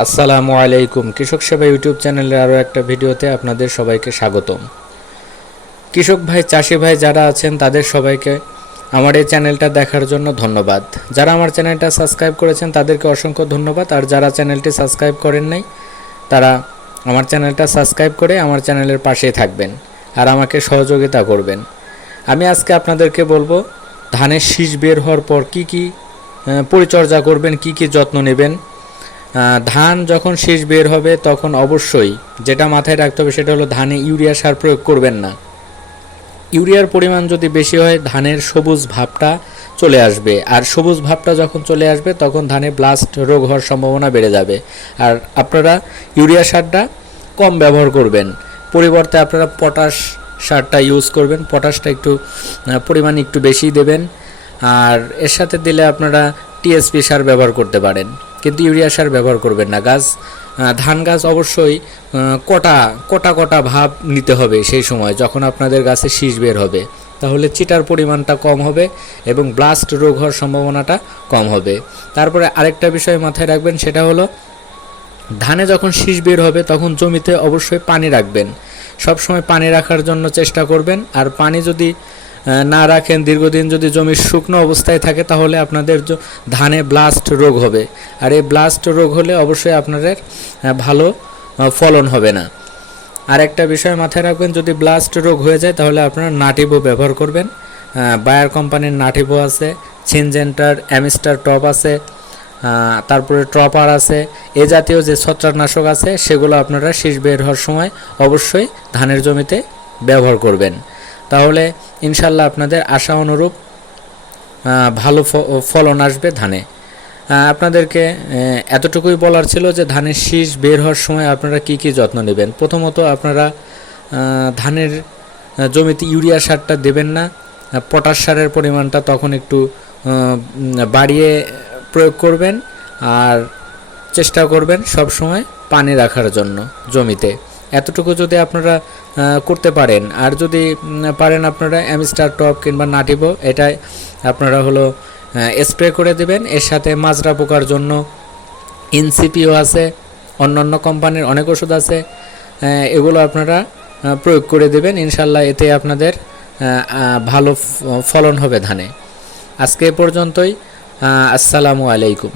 আসসালামু আলাইকুম। কৃষক সেবা ইউটিউব চ্যানেলের আরও একটা ভিডিওতে আপনাদের সবাইকে স্বাগতম। কৃষক ভাই, চাষি ভাই যারা আছেন, তাদের সবাইকে আমার এই চ্যানেলটা দেখার জন্য ধন্যবাদ। যারা আমার চ্যানেলটা সাবস্ক্রাইব করেছেন, তাদেরকে অসংখ্য ধন্যবাদ। আর যারা চ্যানেলটি সাবস্ক্রাইব করেন নাই, তারা আমার চ্যানেলটা সাবস্ক্রাইব করে আমার চ্যানেলের পাশেই থাকবেন আর আমাকে সহযোগিতা করবেন। আমি আজকে আপনাদেরকে বলব, ধানের শীষ বের হওয়ার পর কি কি পরিচর্যা করবেন, কি কি যত্ন নেবেন ধান যখন শীষ বের হবে, তখন অবশ্যই যেটা মাথায় রাখতে হবে সেটা হলো ধানে ইউরিয়া সার প্রয়োগ করবেন না। ইউরিয়ার পরিমাণ যদি বেশি হয়, ধানের সবুজ ভাবটা চলে আসবে। আর সবুজ ভাবটা যখন চলে আসবে, তখন ধানে ব্লাস্ট রোগ হওয়ার সম্ভাবনা বেড়ে যাবে। আর আপনারা ইউরিয়া সারটা কম ব্যবহার করবেন। পরিবর্তে আপনারা পটাশ সারটা ইউজ করবেন। পটাশটা একটু পরিমাণ একটু বেশি দেবেন। আর এর সাথে দিলে আপনারা টিএসপি সার ব্যবহার করতে পারেন। কিন্তু ইউরিয়া সার ব্যবহার করবেন না। গাছ ধান গাছ অবশ্যই কটা কটা কটা ভাব নিতে হবে সেই সময়, যখন আপনাদের গাছে শীষ বের হবে। তাহলে চিটার পরিমাণটা কম হবে এবং ব্লাস্ট রোগ হওয়ার সম্ভাবনাটা কম হবে। তারপরে আরেকটা বিষয় মাথায় রাখবেন, সেটা হলো ধানে যখন শীষ বের হবে, তখন জমিতে অবশ্যই পানি রাখবেন। সব সময় পানি রাখার জন্য চেষ্টা করবেন, আর পানি যদি না রাখেন, দীর্ঘদিন যদি জমি শুকনো অবস্থায় থাকে, তাহলে আপনাদের ধানে ব্লাস্ট রোগ হবে। আর এই ব্লাস্ট রোগ হলে অবশ্যই আপনাদের ভালো ফলন হবে না। আর একটা বিষয় মাথায় রাখবেন, যদি ব্লাস্ট রোগ হয়ে যায়, তাহলে আপনারা নাটিবো ব্যবহার করবেন। বায়ার কোম্পানির নাটিবো আছে সিনজেন্টার অ্যামিস্টার টপ আছে তারপরে ট্রপার আছে। এ জাতীয় যে ছত্রাকনাশক আছে, সেগুলো আপনারা শীষ বের হওয়ার সময় অবশ্যই ধানের জমিতে ব্যবহার করবেন। তাহলে ইনশাল্লাহ আপনাদের আশা অনুরূপ ভালো ফলন আসবে ধানে। আপনাদেরকে এতটুকুই বলার ছিল যে ধানের শীষ বের হওয়ার সময় আপনারা কি কি যত্ন নেবেন। প্রথমত আপনারা ধানের জমিতে ইউরিয়া সারটা দেবেন না। পটাশ সারের পরিমাণটা তখন একটু বাড়িয়ে প্রয়োগ করবেন আর চেষ্টা করবেন সব সময় পানি রাখার জন্য জমিতে। এতটুকু যদি আপনারা করতে পারেন। আর যদি পারেন আপনারা অ্যামিস্টার টপ কিংবা নাটিবো এটাই আপনারা হলো স্প্রে করে দেবেন। এর সাথে মাজরা পোকার জন্য ইনসিপিও আছে, অন্যান্য কোম্পানির অনেক ওষুধ আছে এগুলো আপনারা প্রয়োগ করে দেবেন। ইনশাল্লাহ এতে আপনাদের ভালো ফলন হবে ধানে। আজকে এ পর্যন্তই আসসালামু আলাইকুম।